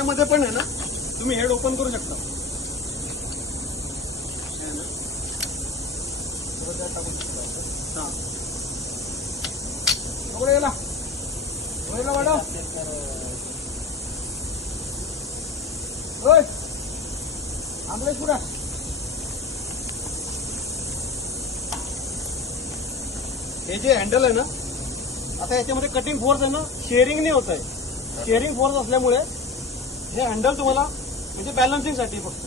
याच्यामध्ये पण आहे ना तुम्ही हेड ओपन करू शकता. हा पुढे गेला वाढव. होय आंबलेश पुढे. हे जे हँडल आहे ना आता याच्यामध्ये कटिंग फोर्स आहे ना शेअरिंग नाही होत आहे. शेअरिंग फोर्स असल्यामुळे हे हँडल तुम्हाला म्हणजे बॅलन्सिंग साठी फक्त